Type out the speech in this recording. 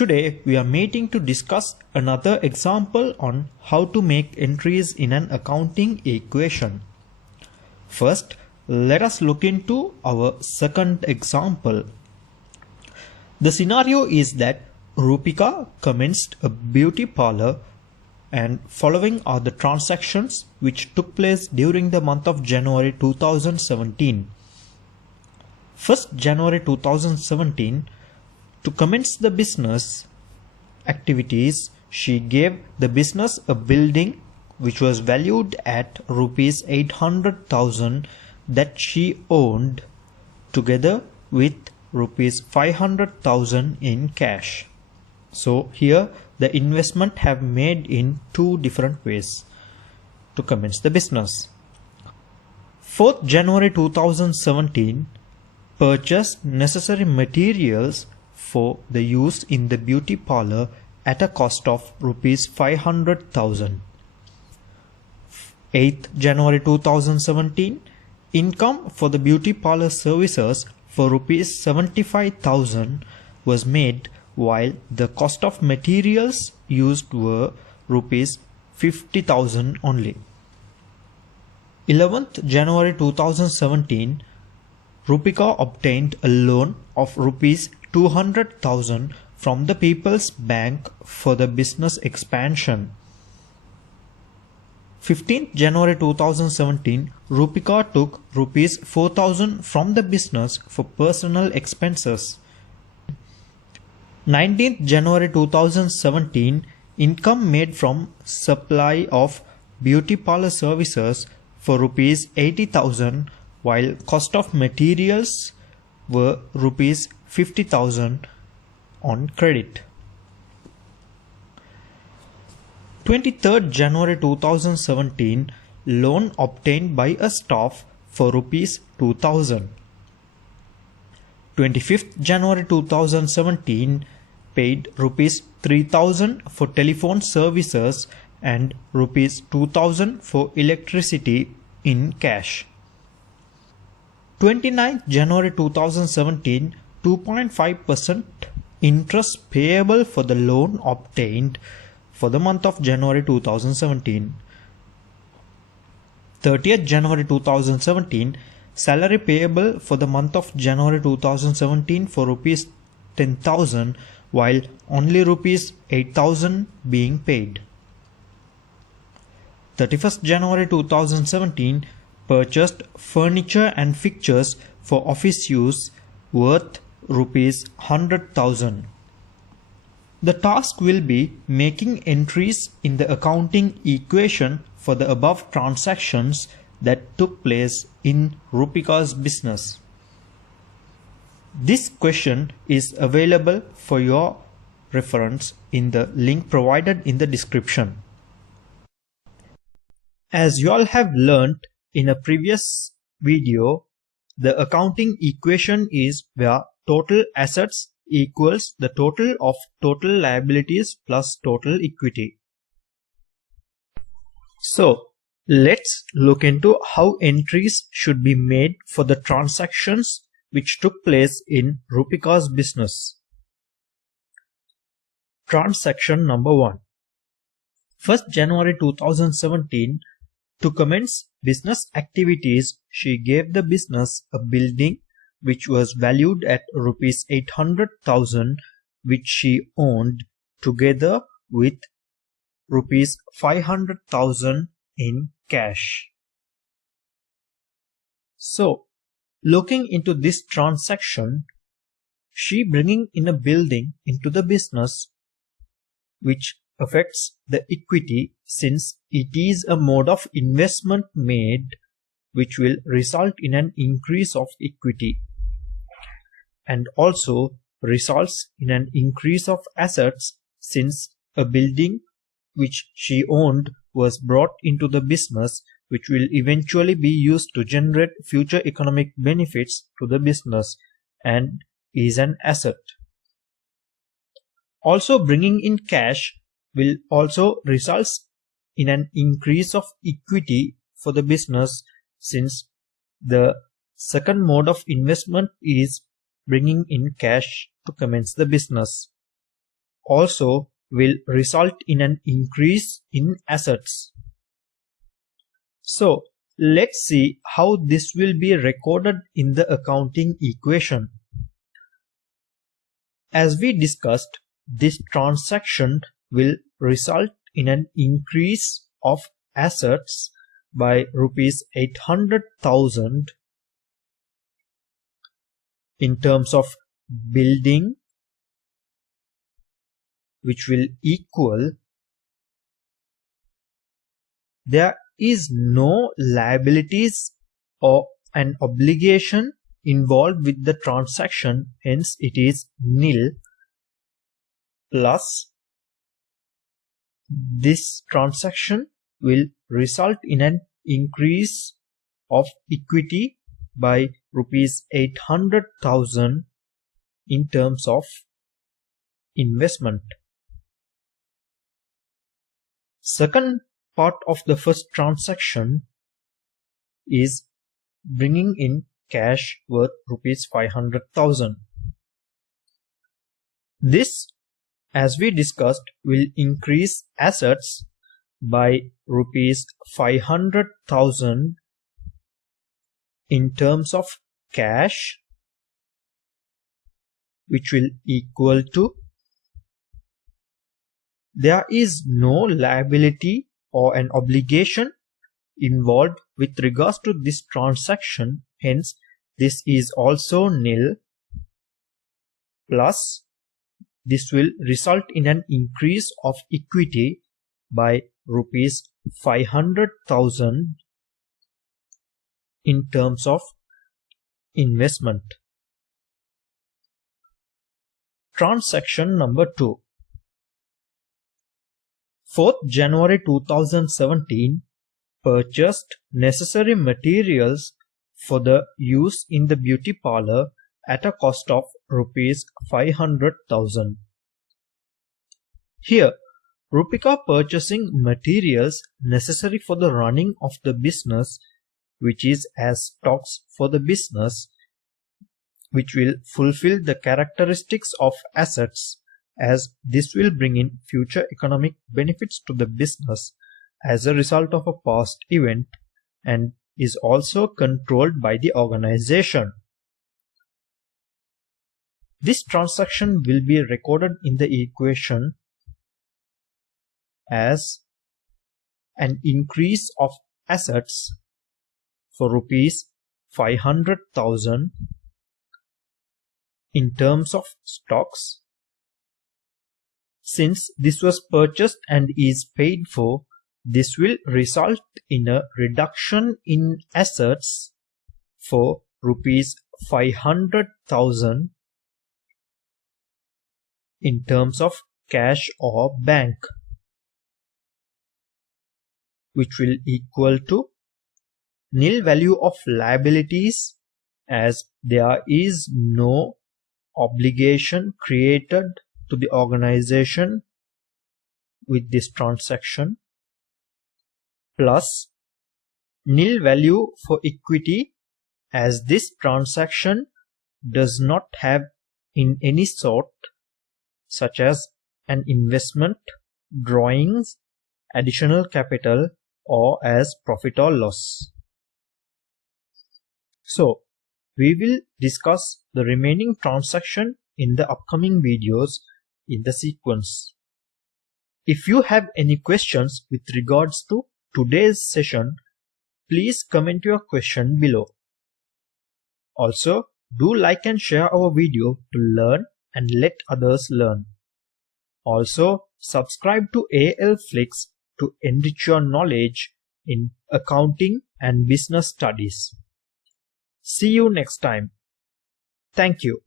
Today we are meeting to discuss another example on how to make entries in an accounting equation. First, let us look into our second example. The scenario is that Rupika commenced a beauty parlor and following are the transactions which took place during the month of January 2017. 1st January 2017, to commence the business activities, she gave the business a building which was valued at rupees 800,000 that she owned, together with rupees 500,000 in cash. So here the investment have made in two different ways to commence the business. 4th January 2017, purchased necessary materials for the use in the beauty parlor at a cost of rupees 500,000. 8th January 2017, income for the beauty parlor services for rupees 75,000 was made, while the cost of materials used were rupees 50,000 only. 11th January 2017, Rupika obtained a loan of rupees 200,000 from the People's Bank for the business expansion. 15th January 2017, Rupika took rupees 4,000 from the business for personal expenses. 19th January 2017, income made from supply of beauty parlor services for rupees 80,000, while cost of materials were rupees 50,000 on credit. 23rd January 2017, loan obtained by a staff for rupees 2,000. 25th January 2017, paid rupees 3,000 for telephone services and rupees 2,000 for electricity in cash. 29th January 2017, 2.5% interest payable for the loan obtained for the month of January 2017. 30th January 2017, salary payable for the month of January 2017 for rupees 10,000, while only rupees 8,000 being paid. 31st January 2017, purchased furniture and fixtures for office use worth rupees 100,000. The task will be making entries in the accounting equation for the above transactions that took place in Rupika's business. This question is available for your reference in the link provided in the description. As you all have learnt in a previous video, the accounting equation is where total assets equals the total of total liabilities plus total equity. So let's look into how entries should be made for the transactions which took place in Rupika's business. Transaction number 1. 1st January 2017, to commence business activities, she gave the business a building which was valued at rupees 800,000, which she owned, together with rupees 500,000 in cash. So, looking into this transaction, she bringing in a building into the business which affects the equity, since it is a mode of investment made which will result in an increase of equity, and also results in an increase of assets, since a building which she owned was brought into the business which will eventually be used to generate future economic benefits to the business and is an asset. Also, bringing in cash will also results in an increase of equity for the business, since the second mode of investment is bringing in cash to commence the business. also will result in an increase in assets. So let's see how this will be recorded in the accounting equation. As we discussed, this transaction will result in an increase of assets by rupees 800,000 in terms of building, which will equal, there is no liabilities or an obligation involved with the transaction, hence it is nil, plus this transaction will result in an increase of equity by rupees 800,000 in terms of investment. Second part of the first transaction is bringing in cash worth rupees 500,000. This, as we discussed, will increase assets by rupees 500,000 in terms of cash, which will equal to, there is no liability or an obligation involved with regards to this transaction, hence this is also nil, plus this will result in an increase of equity by rupees 500,000 in terms of investment. Transaction number 2. 4th January 2017, purchased necessary materials for the use in the beauty parlor at a cost of rupees 500,000. Here, Rupika purchasing materials necessary for the running of the business, which is as stocks for the business, which will fulfill the characteristics of assets, as this will bring in future economic benefits to the business as a result of a past event and is also controlled by the organization. This transaction will be recorded in the equation as an increase of assets for rupees 500,000 in terms of stocks. Since this was purchased and is paid for, this will result in a reduction in assets for rupees 500,000 in terms of cash or bank, which will equal to nil value of liabilities, as there is no obligation created to the organization with this transaction, plus nil value for equity, as this transaction does not have in any sort, such as an investment, drawings, additional capital, or as profit or loss. So we will discuss the remaining transaction in the upcoming videos in the sequence. If you have any questions with regards to today's session, please comment your question below. Also, do like and share our video to learn and let others learn. Also, subscribe to ALFlix to enrich your knowledge in accounting and business studies. See you next time. Thank you.